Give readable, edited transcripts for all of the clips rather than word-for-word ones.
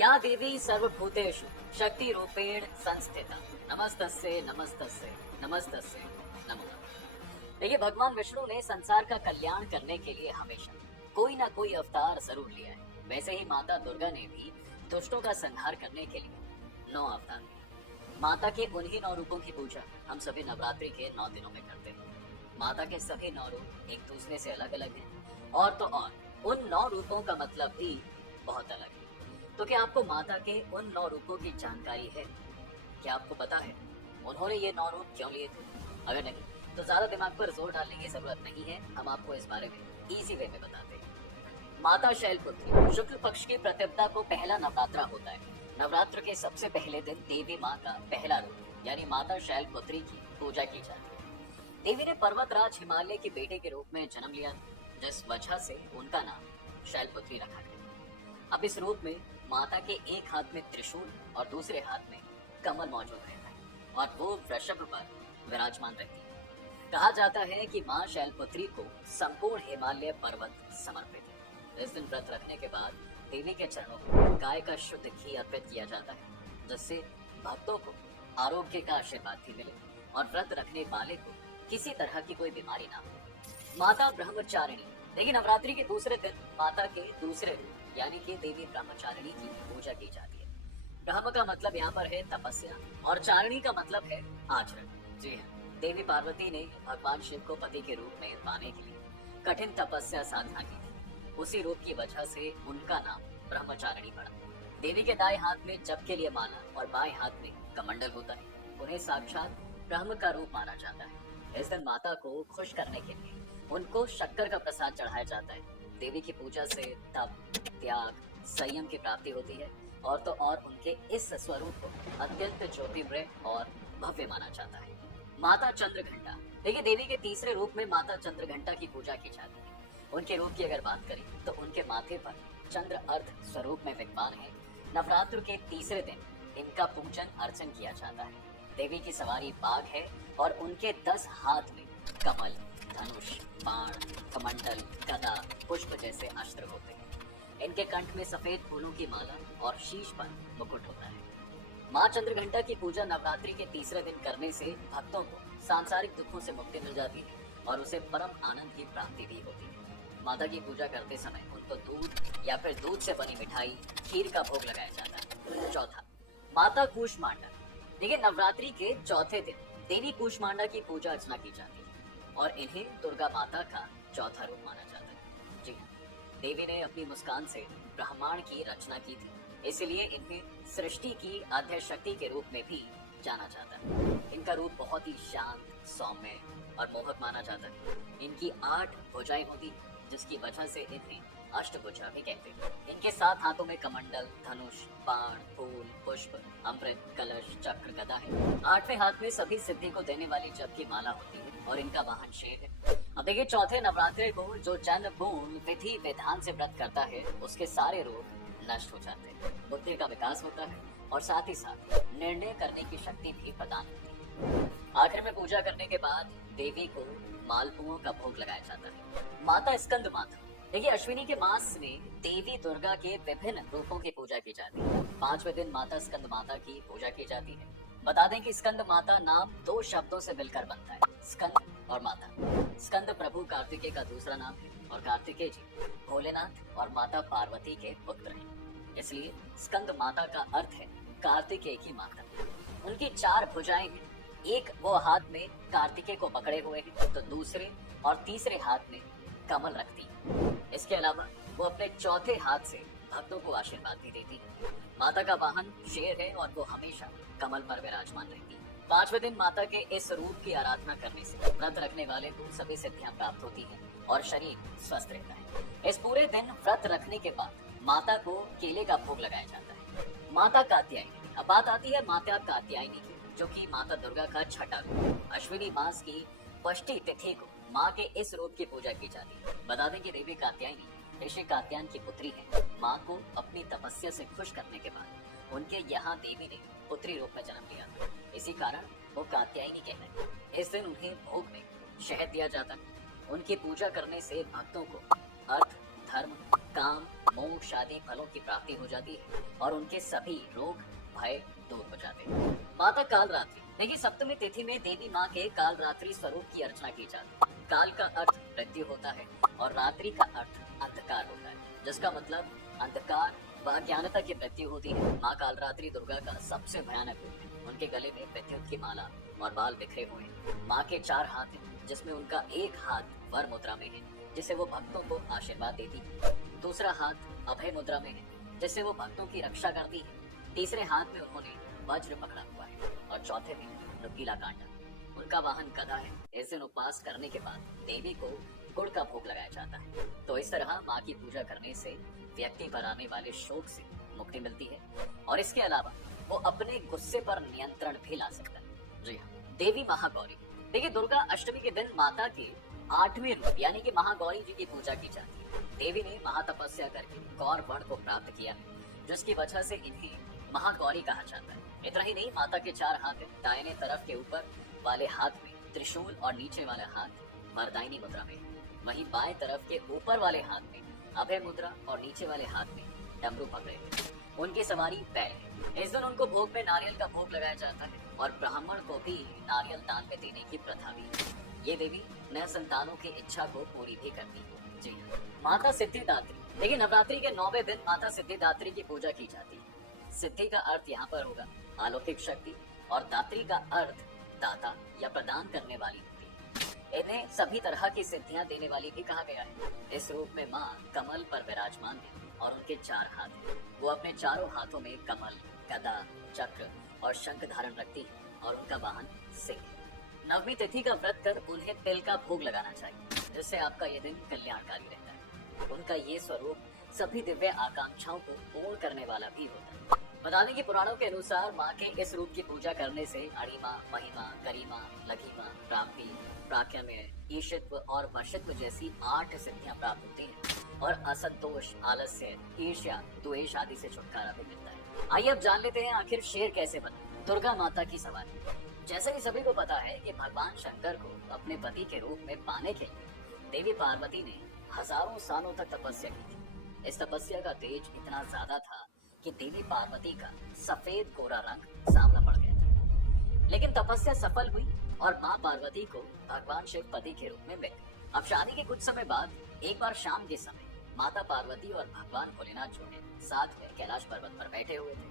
या देवी सर्वभूतेषु शक्ति रूपेण संस्थिता नमस्तस्ये नमस्तस्ये नमस्तस्ये नमो नमः। देखिए, भगवान विष्णु ने संसार का कल्याण करने के लिए हमेशा कोई ना कोई अवतार जरूर लिया है। वैसे ही माता दुर्गा ने भी दुष्टों का संहार करने के लिए 9 अवतार लिए। माता के उन्हीं 9 रूपों की पूजा हम सभी नवरात्रि के 9 दिनों में करते हैं। माता के सभी 9 रूप एक दूसरे से अलग अलग हैं और तो और उन 9 रूपों का मतलब भी बहुत अलग है। तो क्या आपको माता के उन 9 रूपों की जानकारी है? क्या आपको पता है उन्होंने ये 9 रूप क्यों लिए थे? अगर नहीं तो ज्यादा दिमाग पर जोर डालने की जरूरत नहीं है, हम आपको इस बारे में इजी वे में बताते हैं। माता शैलपुत्री शुक्ल पक्ष की प्रतिपदा को पहला नवरात्रा होता है। नवरात्र के सबसे पहले दिन देवी माँ का पहला रूप यानी माता शैलपुत्री की पूजा की जाती है। देवी ने पर्वतराज हिमालय की बेटे के रूप में जन्म लिया, जिस वजह से उनका नाम शैलपुत्री रखा गया। अब इस रूप में माता के एक हाथ में त्रिशूल और दूसरे हाथ में कमल मौजूद रहता है और वो वृषभ पर विराजमान रहती है। कहा जाता है कि माँ शैलपुत्री को संपूर्ण हिमालय पर्वत समर्पित है। इस दिन व्रत रखने के बाद देवी के चरणों में गाय का शुद्ध घी अर्पित किया जाता है, जिससे भक्तों को आरोग्य का आशीर्वाद भी मिले और व्रत रखने वाले को किसी तरह की कोई बीमारी ना हो। माता ब्रह्मचारिणी, लेकिन नवरात्रि के दूसरे दिन माता के दूसरे रूप यानी कि देवी ब्रह्मचारिणी की पूजा की जाती है। ब्रह्म का मतलब यहाँ पर है तपस्या और चारिणी का मतलब है आचरण। जी हाँ, देवी पार्वती ने भगवान शिव को पति के रूप में पाने के लिए कठिन तपस्या साधना की थी। उसी रूप की वजह से उनका नाम ब्रह्मचारिणी पड़ा। देवी के दाएं हाथ में जप के लिए माला और बाएं हाथ में कमंडल होता है। उन्हें साक्षात ब्रह्म का रूप माना जाता है। इस दिन माता को खुश करने के लिए उनको शक्कर का प्रसाद चढ़ाया जाता है। देवी की पूजा से तप, त्याग, संयम की प्राप्ति होती है और तो और उनके इस स्वरूप को अत्यंत ज्योतिमय और भव्य माना जाता है। माता चंद्रघंटा, देखिए देवी के तीसरे रूप में माता चंद्रघंटा की पूजा की जाती है। उनके रूप की अगर बात करें तो उनके माथे पर चंद्र अर्ध स्वरूप में विद्यमान है। नवरात्र के तीसरे दिन इनका पूजन अर्चन किया जाता है। देवी की सवारी बाघ है और उनके 10 हाथ में कमल, धनुष, बाण, कमंडल, गदा, पुष्प जैसे अस्त्र होते हैं। इनके कंठ में सफेद फूलों की माला और शीश पर मुकुट होता है। माँ चंद्रघंटा की पूजा नवरात्रि के तीसरे दिन करने से भक्तों को सांसारिक दुखों से मुक्ति मिल जाती है और उसे परम आनंद की प्राप्ति भी होती है। माता की पूजा करते समय उनको दूध या फिर दूध से बनी मिठाई, खीर का भोग लगाया जाता है। चौथा, माता कूष्मांडा, देखिए नवरात्रि के चौथे दिन देवी कूष्मांडा की पूजा अर्चना की जाती है और इन्हें दुर्गा माता का चौथा रूप माना जाता है। जी, देवी ने अपनी मुस्कान से ब्रह्मांड की रचना की थी, इसलिए इन्हें सृष्टि की आद्य शक्ति के रूप में भी जाना जाता है। इनका रूप बहुत ही शांत, सौम्य और मोहक माना जाता है। इनकी 8 भुजाएं होती, जिसकी वजह से इन्हें अष्टभुजा भी कहते हैं। इनके 7 हाथों में कमंडल, धनुष, बाण, फूल, पुष्प, अमृत, कलश, चक्र, गदा है। 8वें हाथ में सभी सिद्धि को देने वाली जप की माला होती है और इनका वाहन शेर है। अब देखिए, चौथे नवरात्रे को जो जन पूर्ण विधि विधान से व्रत करता है उसके सारे रोग नष्ट हो जाते हैं, बुद्धि का विकास होता है और साथ ही साथ निर्णय करने की शक्ति भी प्रदान होती है। आखिर में पूजा करने के बाद देवी को मालपुओं का भोग लगाया जाता है। माता स्कंद माता, देखिए अश्विनी के मास में देवी दुर्गा के विभिन्न रूपों की पूजा की जाती है। 5वें दिन माता स्कंद माता की पूजा की जाती है। बता दें कि स्कंद माता नाम 2 शब्दों से मिलकर बनता है, स्कंद और माता। स्कंद प्रभु कार्तिकेय का दूसरा नाम है और कार्तिकेय जी भोलेनाथ और माता पार्वती के पुत्र हैं, इसलिए स्कंद माता का अर्थ है कार्तिकेय की माता। उनकी 4 भुजाएं हैं। एक वो हाथ में कार्तिकेय को पकड़े हुए हैं तो दूसरे और तीसरे हाथ में कमल रखती है। इसके अलावा वो अपने चौथे हाथ से भक्तों को आशीर्वाद भी देती है। माता का वाहन शेर है और वो हमेशा कमल पर विराजमान रहती है। 5वें दिन माता के इस रूप की आराधना करने से व्रत रखने वाले को सभी सिद्धियां प्राप्त होती हैं और शरीर स्वस्थ रहता है। इस पूरे दिन व्रत रखने के बाद माता को केले का भोग लगाया जाता है। माता कात्यायनी, अब बात आती है माता कात्यायनी की, जो कि माता दुर्गा का छठा रूप। अश्विनी मास की षष्ठी तिथि को माँ के इस रूप की पूजा की जाती है। बता दें कि देवी कात्यायनी ऋषि कात्यायन की पुत्री है। माँ को अपनी तपस्या से खुश करने के बाद उनके यहाँ देवी ने पुत्री रूप में जन्म लिया था, इसी कारण वो कात्यायनी कहलाती। इस दिन उन्हें भोग में शहद दिया जाता है। उनकी पूजा करने से भक्तों को अर्थ, धर्म, काम मोक्ष आदि फलों की प्राप्ति हो जाती है और उनके सभी रोग भय दूर हो जाते हैं। माता कालरात्रि, देखिए सप्तमी तिथि में देवी माँ के कालरात्रि स्वरूप की अर्चना की जाती है। काल का अर्थ मृत्यु होता है और रात्रि का अर्थ अंधकार होता है, जिसका मतलब अंधकार व अज्ञानता की मृत्यु होती है। माँ कालरात्रि दुर्गा का सबसे भयानक रूप है। उनके गले में विद्युत की माला और बाल बिखरे हुए हैं। माँ के 4 हाथ हैं, जिसमें उनका एक हाथ वर मुद्रा में है, जिससे वो भक्तों को आशीर्वाद देती है। दूसरा हाथ अभय मुद्रा में है, जिससे वो भक्तों की रक्षा करती है। तीसरे हाथ में उन्होंने वज्र पकड़ा हुआ है और चौथे में नुकीला कांटा। उनका वाहन गदा है। इस दिन उपवास करने के बाद देवी को गुड़ का भोग लगाया जाता है। तो इस तरह माँ की पूजा करने से व्यक्ति पर आने वाले शोक से मुक्ति मिलती है और इसके अलावा वो अपने गुस्से पर नियंत्रण भी ला सकता है। जी हाँ, देवी महागौरी, देखिए दुर्गा अष्टमी के दिन माता के 8वें रूप यानी कि महागौरी जी की पूजा की जाती है। देवी ने महातपस्या करके गौर वर्ण को प्राप्त किया, जिसकी वजह से इन्हें महागौरी कहा जाता है। इतना ही नहीं, माता के 4 हाथ हैं। दाहिने तरफ के ऊपर वाले हाथ में त्रिशूल और नीचे वाला हाथ वरदायिनी मुद्रा में, वहीं बाएं तरफ के ऊपर वाले हाथ में अभय मुद्रा और नीचे वाले हाथ में डमरू पकड़े। उनकी सवारी बैल है। इस दिन उनको भोग में नारियल का भोग लगाया जाता है और ब्राह्मण को भी नारियल दान में देने की प्रथा भी है। ये देवी नए संतानों की इच्छा को पूरी भी करती है। जी हाँ, माता सिद्धिदात्री, देखिए नवरात्रि के 9वें दिन माता सिद्धिदात्री की पूजा की जाती है। सिद्धि का अर्थ यहाँ पर होगा अलौकिक शक्ति और दात्री का अर्थ दाता या प्रदान करने वाली होती है। इन्हें सभी तरह की सिद्धियां देने वाली भी कहा गया है। इस रूप में माँ कमल पर विराजमान है और उनके 4 हाथ हैं। वो अपने चारों हाथों में कमल, गदा, चक्र और शंख धारण रखती है और उनका वाहन सिंह है। 9वीं तिथि का व्रत कर उन्हें तिल का भोग लगाना चाहिए, जिससे आपका ये दिन कल्याणकारी रहता है। उनका ये स्वरूप सभी दिव्य आकांक्षाओं को पूर्ण करने वाला भी होता है। बता दें कि पुराणों के अनुसार माँ के इस रूप की पूजा करने से अणिमा, महिमा, गरिमा, लघिमा, प्राप्ति, प्राख्याम्य, ईशित्व और वशित्व जैसी 8 सिद्धियां प्राप्त होती हैं और असंतोष, आलस्य, ईर्ष्या, द्वेष आदि से छुटकारा भी मिलता है। आइए अब जान लेते हैं आखिर शेर कैसे बना। दुर्गा माता की सवारी, जैसे कि सभी को पता है कि भगवान शंकर को अपने पति के रूप में पाने के लिए देवी पार्वती ने हजारों सालों तक तपस्या की थी। इस तपस्या का तेज इतना ज्यादा था कि देवी पार्वती का सफेद गोरा रंग सांवला पड़ गया था। लेकिन तपस्या सफल हुई और माँ पार्वती को भगवान शिव पति के रूप में मिल गए। अब शादी के कुछ समय बाद एक बार शाम के समय माता पार्वती और भगवान भोलेनाथ जो है साथ में कैलाश पर्वत पर बैठे हुए थे।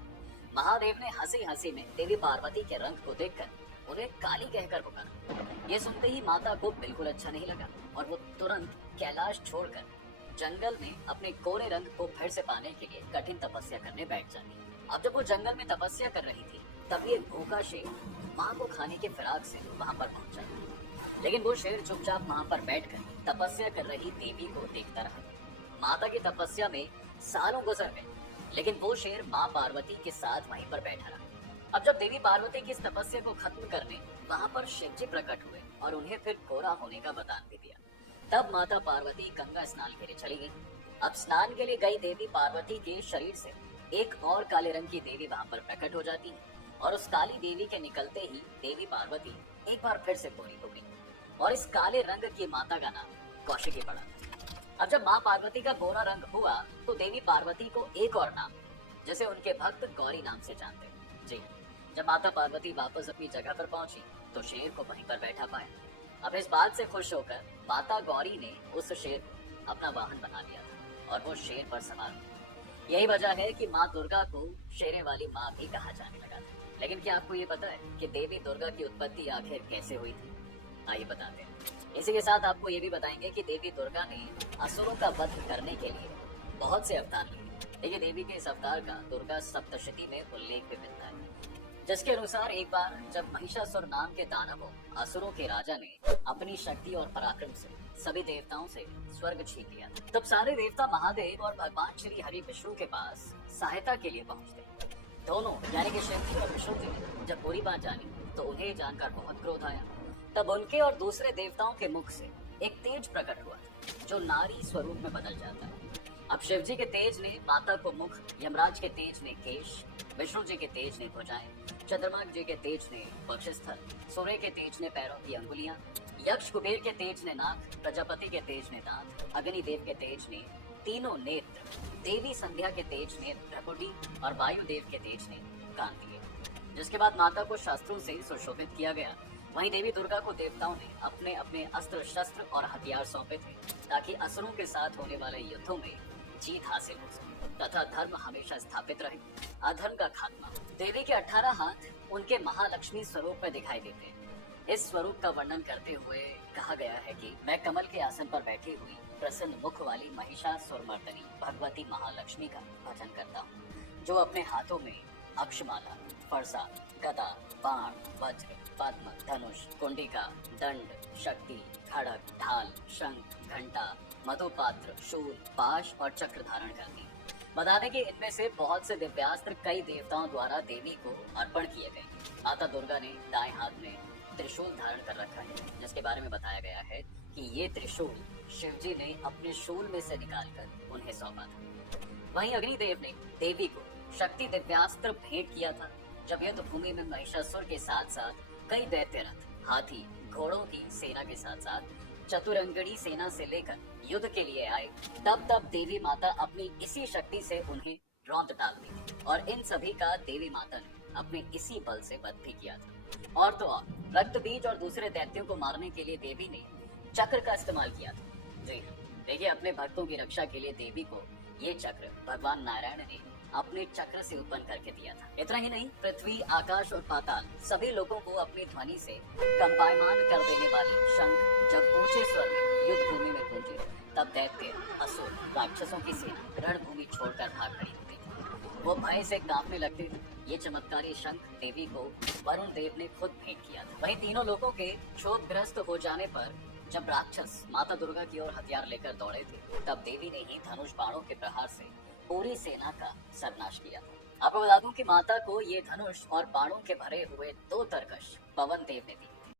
महादेव ने हंसी हंसी में देवी पार्वती के रंग को देखकर उन्हें काली कहकर पुकारा। ये सुनते ही माता को बिल्कुल अच्छा नहीं लगा और वो तुरंत कैलाश छोड़कर जंगल में अपने कोरे रंग को फिर से पाने के लिए कठिन तपस्या करने बैठ जाती। अब जब वो जंगल में तपस्या कर रही थी, तभी एक भूखा शेर माँ को खाने के फिराक से वहाँ पर पहुँचा। लेकिन वो शेर चुपचाप वहाँ पर बैठकर तपस्या कर रही देवी को देखता रहा। माता की तपस्या में सालों गुजर गए, लेकिन वो शेर माँ पार्वती के साथ वहीं पर बैठा रहा। अब जब देवी पार्वती की इस तपस्या को खत्म करने वहाँ पर शिव जी प्रकट हुए और उन्हें फिर कोरा होने का वरदान भी दिया। तब माता पार्वती गंगा स्नान के लिए चली गई। अब स्नान के लिए गई देवी पार्वती के शरीर से एक और काले रंग की देवी वहाँ पर प्रकट हो जाती है और उस काली देवी के निकलते ही देवी पार्वती एक बार फिर से गोरी हो गई और इस काले रंग की माता का नाम कौशिकी पड़ा। अब जब माँ पार्वती का गोरा रंग हुआ तो देवी पार्वती को एक और नाम, जिसे उनके भक्त गौरी नाम से जानते हैं। जी, जब माता पार्वती वापस अपनी जगह पर पहुंची तो शेर को वहीं पर बैठा पाया। अब इस बात से खुश होकर माता गौरी ने उस शेर को अपना वाहन बना लिया था और वो शेर पर सवार हुई। यही वजह है कि माँ दुर्गा को शेरे वाली माँ भी कहा जाने लगा था। लेकिन क्या आपको ये पता है कि देवी दुर्गा की उत्पत्ति आखिर कैसे हुई थी? आइए बताते हैं। इसी के साथ आपको ये भी बताएंगे कि देवी दुर्गा ने असुरों का वध करने के लिए बहुत से अवतार लिए। देखिए, देवी के इस अवतार का दुर्गा सप्तशती में उल्लेख भी मिलता है, जिसके अनुसार एक बार जब महिषासुर नाम के दानवों असुरों के राजा ने अपनी शक्ति और पराक्रम से सभी देवताओं से स्वर्ग छीन लिया था, तब सारे देवता महादेव और भगवान श्री हरि विष्णु के पास सहायता के लिए पहुंचते। दोनों यानी कि शिव जी और विष्णु जी ने जब बुरी बात जानी तो उन्हें जानकर बहुत क्रोध आया। तब उनके और दूसरे देवताओं के मुख से एक तेज प्रकट हुआ जो नारी स्वरूप में बदल जाता है। अब शिव जी के तेज ने माता को मुख, यमराज के तेज ने केश, विष्णु जी के तेज ने भुजाएं, चंद्रमा जी के तेज ने वक्षस्थल, सूर्य के तेज ने पैरों की अंगुलियां, यक्ष कुबेर के तेज ने नाक, प्रजापति के तेज ने दांत, अग्निदेव के तेज ने तीनों नेत्र देवी संध्या के तेज ने भ्रकुटी और वायुदेव के तेज ने कान दिए। जिसके बाद माता को शास्त्रों से सुशोभित किया गया। वहीं देवी दुर्गा को देवताओं ने अपने अपने अस्त्र शस्त्र और हथियार सौंपे थे ताकि असुरों के साथ होने वाले युद्धों में जीत हासिल हो सके तथा धर्म हमेशा स्थापित रहे, अधर्म का खात्मा। देवी के 18 हाथ उनके महालक्ष्मी स्वरूप में दिखाई देते हैं। इस स्वरूप का वर्णन करते हुए कहा गया है कि मैं कमल के आसन पर बैठी हुई प्रसन्न मुख वाली महिषासुरमर्दिनी भगवती महालक्ष्मी का भजन करता हूँ, जो अपने हाथों में अक्षमाला, फरसा, गदा, बाण, वज्र, पद्म, धनुष, कुंडिका, दंड, शक्ति, खड़ग, ढाल, शंख, घंटा, मधुपात्र, शूल, पाश और चक्र धारण करती। बता दें कि इनमें से बहुत से दिव्यास्त्र कई देवताओं द्वारा देवी को अर्पण किए गए। माता दुर्गा ने दाएं हाथ में त्रिशूल धारण कर रखा है, जिसके बारे में बताया गया है कि ये त्रिशूल शिवजी ने अपने शूल में से निकालकर उन्हें सौंपा था। वहीं अग्निदेव ने देवी को शक्ति दिव्यास्त्र भेंट किया था जब युद्ध भूमि में महिषासुर के साथ साथ कई दैत्य रथ, हाथी, घोड़ों की सेना के साथ साथ चतुरंगड़ी सेना से लेकर युद्ध के लिए आए। तब देवी माता अपनी इसी शक्ति से उन्हें रौंद डालती थी और इन सभी का देवी माता ने अपने इसी बल से वध भी किया था। और तो और रक्त बीज और दूसरे दैत्यों को मारने के लिए देवी ने चक्र का इस्तेमाल किया था। जी देखिए, अपने भक्तों की रक्षा के लिए देवी को ये चक्र भगवान नारायण ने अपने चक्र से उत्पन्न करके दिया था। इतना ही नहीं, पृथ्वी, आकाश और पाताल सभी लोगों को अपनी ध्वनि से कंपायमान कर देने वाली शंख जब ऊंचे स्वर में युद्ध भूमि में गूंजी, तब दैत्य, असुर, राक्षसों की सेना रणभूमि छोड़कर भाग खड़ी होती थी। वो भय से कांपने लगते थे। ये चमत्कारी शंख देवी को वरुण देव ने खुद भेंट किया था। वहीं तीनों लोगों के क्षोभग्रस्त हो जाने पर जब राक्षस माता दुर्गा की ओर हथियार लेकर दौड़े थे, तब देवी ने ही धनुष बाणों के प्रहार से पूरी सेना का सर्वनाश किया था। आपको बता दूं कि माता को ये धनुष और बाणों के भरे हुए 2 तरकश पवन देव ने दी।